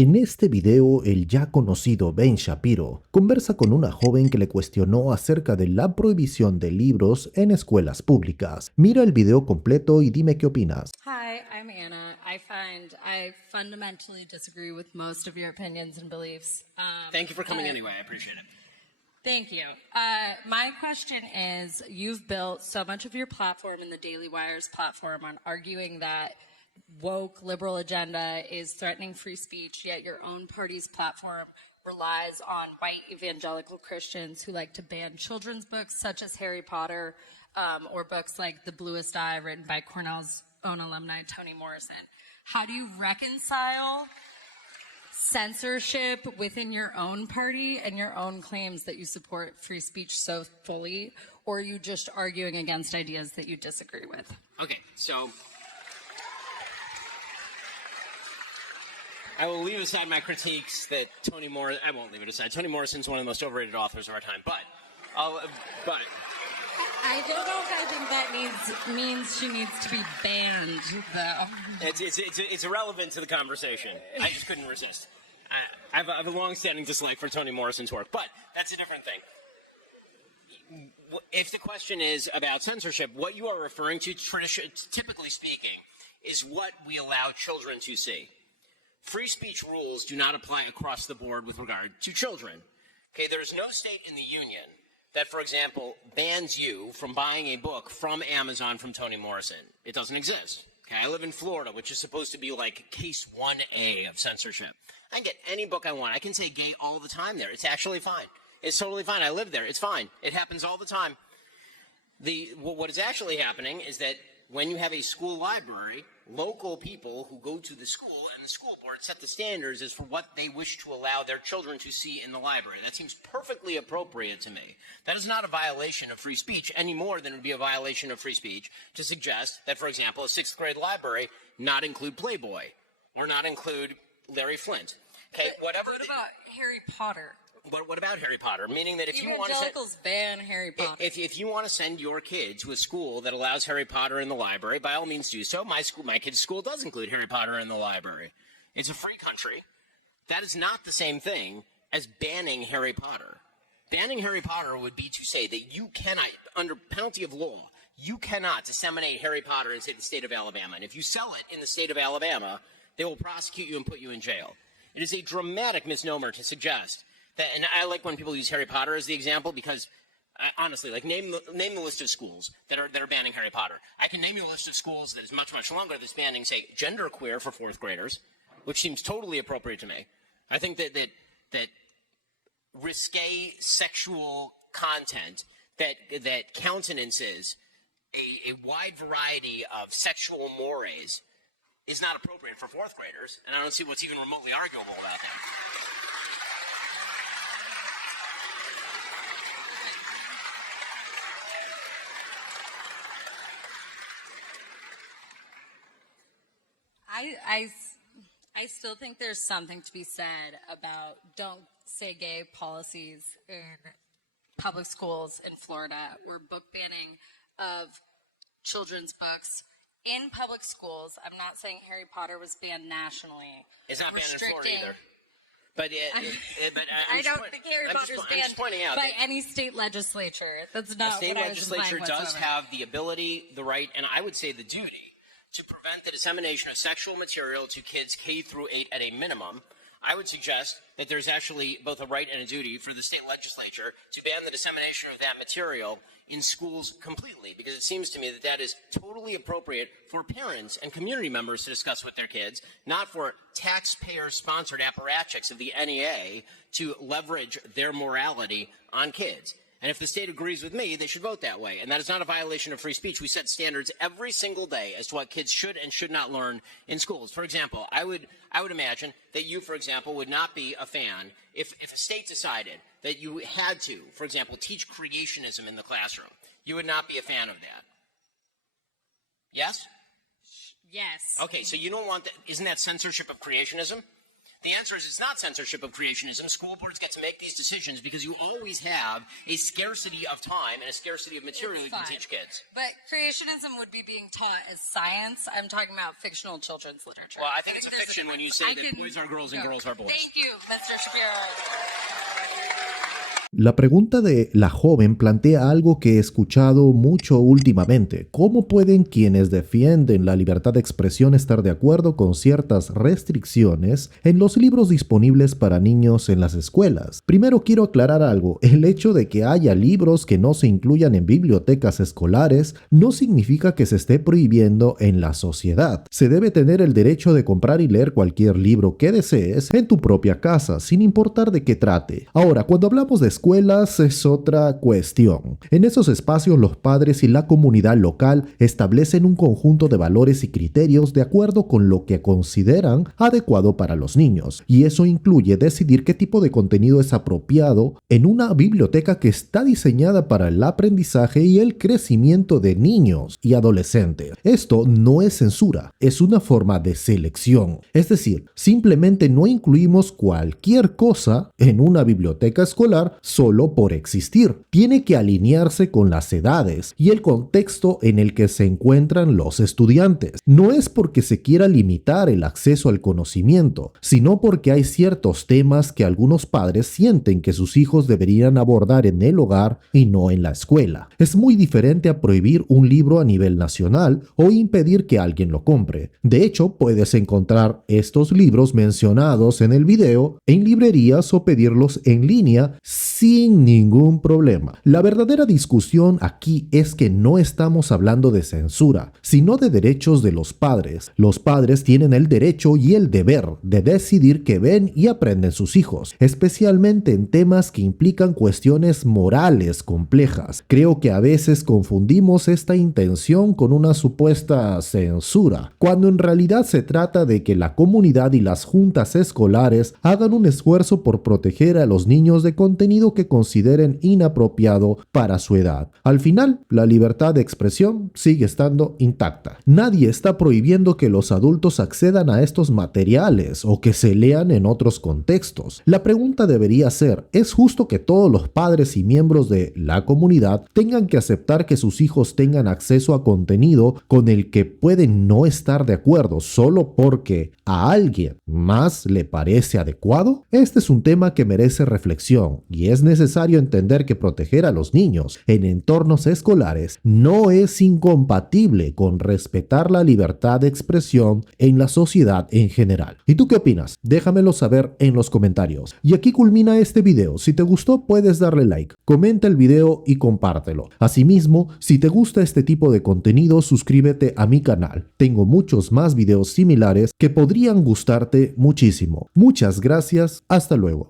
En este video, el ya conocido Ben Shapiro conversa con una joven que le cuestionó acerca de la prohibición de libros en escuelas públicas. Mira el video completo y dime qué opinas. Hi, I'm Anna. I fundamentally disagree with most of your opinions and beliefs. Thank you for coming anyway. I appreciate it. Thank you. My question is, you've built so much of your platform in the Daily Wire's platform on arguing that woke liberal agenda is threatening free speech, yet your own party's platform relies on white evangelical Christians who like to ban children's books such as Harry Potter or books like The Bluest Eye written by Cornell's own alumni Toni Morrison. How do you reconcile censorship within your own party and your own claims that you support free speech so fully, or are you just arguing against ideas that you disagree with? Okay, so I will leave aside my critiques that I won't leave it aside. Toni Morrison's one of the most overrated authors of our time, but I don't know if I think that means she needs to be banned, though. It's irrelevant to the conversation. I just couldn't resist. I have a long-standing dislike for Toni Morrison's work, but that's a different thing. If the question is about censorship, what you are referring to, typically speaking, is what we allow children to see. Free speech rules do not apply across the board with regard to children. Okay, there's no state in the union that, for example, bans you from buying a book from Amazon from Toni Morrison. It doesn't exist. Okay, I live in Florida, which is supposed to be like case 1A of censorship. I can get any book I want. I can say gay all the time there. It's actually fine. It's totally fine. I live there. It's fine. It happens all the time. What is actually happening is that when you have a school library, local people who go to the school and the school board set the standards as for what they wish to allow their children to see in the library. That seems perfectly appropriate to me. That is not a violation of free speech any more than it would be a violation of free speech to suggest that, for example, a sixth grade library not include Playboy or not include Larry Flint. Okay, whatever. What about Harry Potter? What about Harry Potter? Meaning that if you want evangelicals ban Harry Potter. If you want to send your kid to a school that allows Harry Potter in the library, by all means do so. My kid's school does include Harry Potter in the library. It's a free country. That is not the same thing as banning Harry Potter. Banning Harry Potter would be to say that you cannot, under penalty of law, you cannot disseminate Harry Potter in, say, the state of Alabama. And if you sell it in the state of Alabama, they will prosecute you and put you in jail. It is a dramatic misnomer to suggest that, and I like when people use Harry Potter as the example because, honestly, like name the list of schools that are banning Harry Potter. I can name you a list of schools that is much, much longer that's banning, say, genderqueer for fourth graders, which seems totally appropriate to me. I think that risque sexual content that countenances a wide variety of sexual mores is not appropriate for fourth graders, and I don't see what's even remotely arguable about that. I still think there's something to be said about don't say gay policies in public schools in Florida, where book banning of children's books in public schools. I'm not saying Harry Potter was banned nationally. It's not banned in Florida either. But I don't think Harry Potter's banned by any state legislature. That's not what I was implying whatsoever. A state legislature does have the ability, the right, and I would say the duty to prevent the dissemination of sexual material to kids K through 8 at a minimum. I would suggest that there's actually both a right and a duty for the state legislature to ban the dissemination of that material in schools completely, because it seems to me that that is totally appropriate for parents and community members to discuss with their kids, not for taxpayer-sponsored apparatchiks of the NEA to leverage their morality on kids. And if the state agrees with me, they should vote that way. And that is not a violation of free speech. We set standards every single day as to what kids should and should not learn in schools. For example, I would imagine that you, for example, would not be a fan if a state decided that you had to, for example, teach creationism in the classroom. You would not be a fan of that. Yes? Yes. Okay, so you don't want that. Isn't that censorship of creationism? The answer is it's not censorship of creationism. School boards get to make these decisions because you always have a scarcity of time and a scarcity of material you can teach kids. But creationism would be being taught as science. I'm talking about fictional children's literature. Well, I think it's a fiction when you say that boys are girls and girls are boys. Thank you, Mr. Shapiro. La pregunta de la joven plantea algo que he escuchado mucho últimamente. ¿Cómo pueden quienes defienden la libertad de expresión estar de acuerdo con ciertas restricciones en los libros disponibles para niños en las escuelas? Primero quiero aclarar algo. El hecho de que haya libros que no se incluyan en bibliotecas escolares no significa que se esté prohibiendo en la sociedad. Se debe tener el derecho de comprar y leer cualquier libro que desees en tu propia casa, sin importar de qué trate. Ahora, cuando hablamos de escuelas es otra cuestión. En esos espacios los padres y la comunidad local establecen un conjunto de valores y criterios de acuerdo con lo que consideran adecuado para los niños, y eso incluye decidir qué tipo de contenido es apropiado en una biblioteca que está diseñada para el aprendizaje y el crecimiento de niños y adolescentes. Esto no es censura, es una forma de selección. Es decir, simplemente no incluimos cualquier cosa en una biblioteca escolar solo por existir. Tiene que alinearse con las edades y el contexto en el que se encuentran los estudiantes. No es porque se quiera limitar el acceso al conocimiento, sino porque hay ciertos temas que algunos padres sienten que sus hijos deberían abordar en el hogar y no en la escuela. Es muy diferente a prohibir un libro a nivel nacional o impedir que alguien lo compre. De hecho, puedes encontrar estos libros mencionados en el video en librerías o pedirlos en línea sin ningún problema. La verdadera discusión aquí es que no estamos hablando de censura, sino de derechos de los padres. Los padres tienen el derecho y el deber de decidir qué ven y aprenden sus hijos, especialmente en temas que implican cuestiones morales complejas. Creo que a veces confundimos esta intención con una supuesta censura, cuando en realidad se trata de que la comunidad y las juntas escolares hagan un esfuerzo por proteger a los niños de contenido que consideren inapropiado para su edad. Al final, la libertad de expresión sigue estando intacta. Nadie está prohibiendo que los adultos accedan a estos materiales o que se lean en otros contextos. La pregunta debería ser, ¿es justo que todos los padres y miembros de la comunidad tengan que aceptar que sus hijos tengan acceso a contenido con el que pueden no estar de acuerdo solo porque a alguien más le parece adecuado? Este es un tema que merece reflexión y es necesario entender que proteger a los niños en entornos escolares no es incompatible con respetar la libertad de expresión en la sociedad en general. ¿Y tú qué opinas? Déjamelo saber en los comentarios. Y aquí culmina este video. Si te gustó, puedes darle like, comenta el video y compártelo. Asimismo, si te gusta este tipo de contenido, suscríbete a mi canal. Tengo muchos más videos similares que podrían gustarte muchísimo. Muchas gracias. Hasta luego.